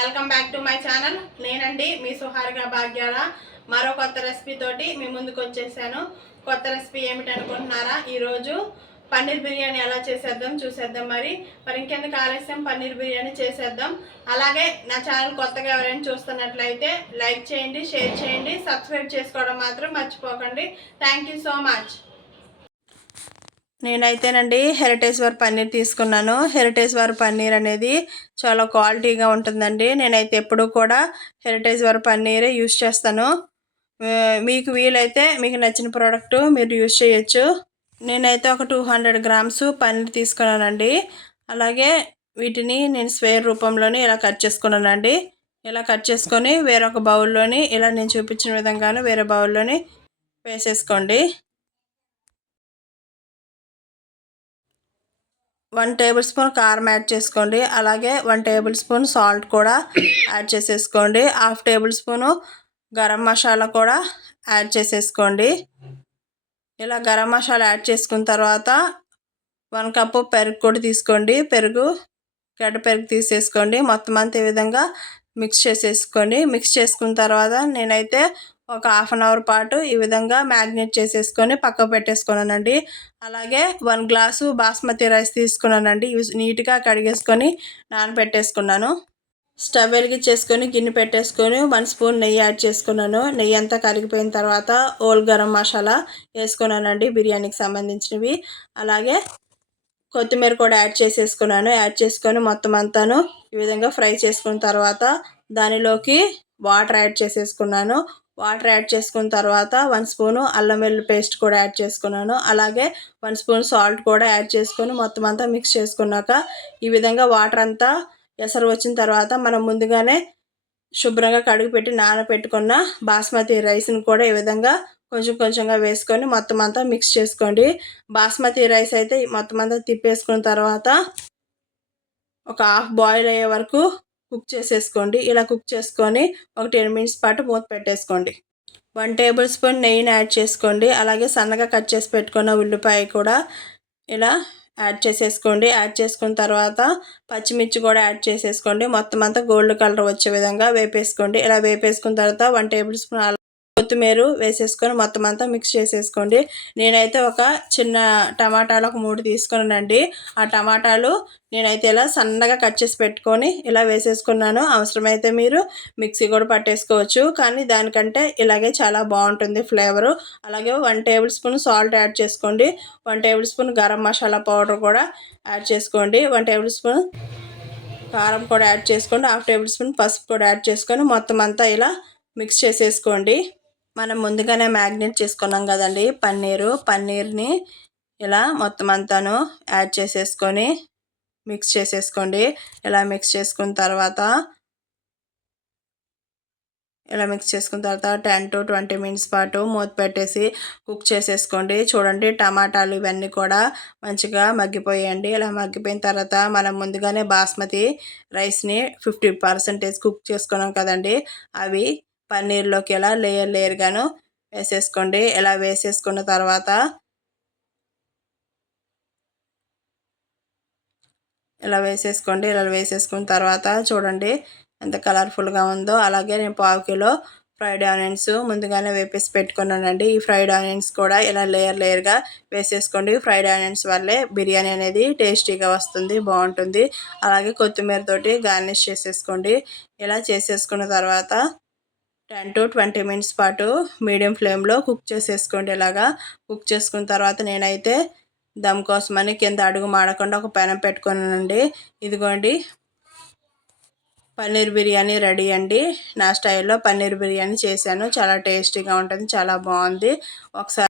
Welcome back to my channel. నేనండి మీ సుహారిగా భాగ్యాల మరో కొత్త రెసిపీ తోటి మీ ముందుకు వచ్చేసాను. కొత్త రెసిపీ ఏమిటి అనుకుంటున్నారా? ఈరోజు పన్నీర్ బిర్యానీ ఎలా చేసేద్దాం చూసేద్దాం మరి. మరి ఇంకెందుకు ఆలస్యం? పన్నీర్ బిర్యానీ చేసేద్దాం. అలాగే నా ఛానల్ కొత్తగా ఎవరైనా చూస్తున్నట్లయితే లైక్ చేయండి షేర్ చేయండి సబ్స్క్రైబ్ చేసుకోవడం మాత్రం మర్చిపోకండి. Thank you so much. నేనైతేనండి Heritage వారి పన్నీర్ తీసుకున్నాను. హెరిటేజ్ వారి పన్నీర్ అనేది చాలా క్వాలిటీగా ఉంటుందండి. నేనైతే ఎప్పుడూ కూడా హెరిటేజ్ వారి పన్నీరే యూస్ చేస్తాను. మీకు వీలైతే మీకు నచ్చిన ప్రోడక్ట్ మీరు యూస్ చేయొచ్చు. నేనైతే ఒక టూ హండ్రెడ్ గ్రామ్స్ పన్నీర్ తీసుకున్నానండి. అలాగే వీటిని నేను స్వేర్ రూపంలోనే ఇలా కట్ చేసుకున్నానండి. ఇలా కట్ చేసుకొని వేరొక బౌల్లోని ఇలా నేను చూపించిన విధంగాను వేరే బౌల్లోని వేసేసుకోండి. వన్ టేబుల్ స్పూన్ కారం యాడ్ చేసుకోండి. అలాగే వన్ టేబుల్ స్పూన్ సాల్ట్ కూడా యాడ్ చేసేసుకోండి. Half tablespoon garam masala కూడా యాడ్ చేసేసుకోండి. ఇలా గరం మసాలా యాడ్ చేసుకున్న తర్వాత వన్ కప్పు పెరుగు కూడా తీసుకోండి. పెరుగు గడ్డ పెరుగు తీసేసుకోండి. మొత్తం అంతా ఈ విధంగా మిక్స్ చేసేసుకోండి. మిక్స్ చేసుకున్న తర్వాత నేనైతే ఒక హాఫ్ అన్ అవర్ పాటు ఈ విధంగా మ్యాగ్నేట్ చేసేసుకొని పక్కకు పెట్టేసుకున్నానండి. అలాగే వన్ గ్లాసు బాస్మతి రైస్ తీసుకున్నానండి. ఇవి నీట్గా కడిగేసుకొని నానబెట్టేసుకున్నాను. స్టవ్ వెలిగించేసుకొని గిన్నె పెట్టేసుకొని వన్ స్పూన్ నెయ్యి యాడ్ చేసుకున్నాను. నెయ్యి అంతా కరిగిపోయిన తర్వాత ఓల్ గరం మసాలా వేసుకున్నానండి బిర్యానీకి సంబంధించినవి. అలాగే కొత్తిమీర కూడా యాడ్ చేసేసుకున్నాను. యాడ్ చేసుకొని మొత్తం అంతాను ఈ విధంగా ఫ్రై చేసుకున్న తర్వాత దానిలోకి వాటర్ యాడ్ చేసేసుకున్నాను. వాటర్ యాడ్ చేసుకున్న తర్వాత వన్ స్పూను అల్లం వెల్లుల్లి పేస్ట్ కూడా యాడ్ చేసుకున్నాను. అలాగే వన్ స్పూన్ సాల్ట్ కూడా యాడ్ చేసుకొని మొత్తం అంతా మిక్స్ చేసుకున్నాక ఈ విధంగా వాటర్ అంతా ఎసరు వచ్చిన తర్వాత మనం ముందుగానే శుభ్రంగా కడుగు పెట్టి నానబెట్టుకున్న బాస్మతి రైస్ని కూడా ఈ విధంగా కొంచెం కొంచెంగా వేసుకొని మొత్తం అంతా మిక్స్ చేసుకోండి. బాస్మతి రైస్ అయితే మొత్తం అంతా తిప్పేసుకున్న తర్వాత ఒక హాఫ్ బాయిల్ అయ్యే వరకు కుక్ చేసేసుకోండి. ఇలా కుక్ చేసుకొని ఒక టెన్ మినిట్స్ పాటు మూత పెట్టేసుకోండి. వన్ టేబుల్ స్పూన్ నెయ్యిని యాడ్ చేసుకోండి. అలాగే సన్నగా కట్ చేసి పెట్టుకున్న ఉల్లిపాయ కూడా ఇలా యాడ్ చేసేసుకోండి. యాడ్ చేసుకున్న తర్వాత పచ్చిమిర్చి కూడా యాడ్ చేసేసుకోండి. మొత్తం అంతా గోల్డ్ కలర్ వచ్చే విధంగా వేపేసుకోండి. ఇలా వేపేసుకున్న తర్వాత వన్ టేబుల్ స్పూన్ కొత్తిమీర వేసేసుకొని మొత్తం అంతా మిక్స్ చేసేసుకోండి. నేనైతే ఒక చిన్న టమాటాలు ఒక మూడు తీసుకున్నానండి. ఆ టమాటాలు నేనైతే ఇలా సన్నగా కట్ చేసి పెట్టుకొని ఇలా వేసేసుకున్నాను. అవసరమైతే మీరు మిక్సీ కూడా పట్టేసుకోవచ్చు. కానీ దానికంటే ఇలాగే చాలా బాగుంటుంది ఫ్లేవరు అలాగే one tablespoon salt add చేసుకోండి. One tablespoon garam masala powder కూడా యాడ్ చేసుకోండి. వన్ టేబుల్ స్పూన్ కారం కూడా యాడ్ చేసుకోండి. హాఫ్ టేబుల్ స్పూన్ పసుపు కూడా యాడ్ చేసుకొని మొత్తం అంతా ఇలా మిక్స్ చేసేసుకోండి. మనం ముందుగానే మ్యాగ్నేట్ చేసుకున్నాం కదండి. పన్నీరు పన్నీర్ని ఇలా మొత్తం అంతాను యాడ్ చేసేసుకొని మిక్స్ చేసేసుకోండి. ఇలా మిక్స్ చేసుకున్న తర్వాత ఇలా మిక్స్ చేసుకున్న తర్వాత టెన్ టు ట్వంటీ మినిట్స్ పాటు మూత పెట్టేసి కుక్ చేసేసుకోండి. చూడండి టమాటాలు ఇవన్నీ కూడా మంచిగా మగ్గిపోయాయండి. ఇలా మగ్గిపోయిన తర్వాత మనం ముందుగానే బాస్మతి రైస్ని ఫిఫ్టీ పర్సెంటేజ్ కుక్ చేసుకున్నాం కదండి. అవి పన్నీర్లోకి ఎలా లేయర్ లేయర్గాను వేసేసుకోండి. ఇలా వేసేసుకున్న తర్వాత ఇలా వేసేసుకోండి ఇలా వేసేసుకున్న తర్వాత చూడండి ఎంత కలర్ఫుల్గా ఉందో. అలాగే నేను పావు కిలో ఫ్రైడ్ ఆనియన్స్ ముందుగానే వేపేసి పెట్టుకున్నానండి. ఈ ఫ్రైడ్ ఆనియన్స్ కూడా ఇలా లేయర్ లేయర్గా వేసేసుకోండి. ఫ్రైడ్ ఆనియన్స్ వల్లే బిర్యానీ అనేది టేస్టీగా వస్తుంది బాగుంటుంది. అలాగే కొత్తిమీరతోటి గార్నిష్ చేసేసుకోండి. ఇలా చేసేసుకున్న తర్వాత టెన్ టు ట్వంటీ మినిట్స్ పాటు మీడియం ఫ్లేమ్లో కుక్ చేసేసుకోండి ఇలాగా. కుక్ చేసుకున్న తర్వాత నేనైతే దమ్ కోసమని కింద అడుగు మాడకుండా ఒక పెనం పెట్టుకున్నానండి. ఇదిగోండి. పన్నీర్ బిర్యానీ రెడీ అండి. నా స్టైల్లో పన్నీర్ బిర్యానీ చేశాను. చాలా టేస్టీగా ఉంటుంది. చాలా బాగుంది. ఒకసారి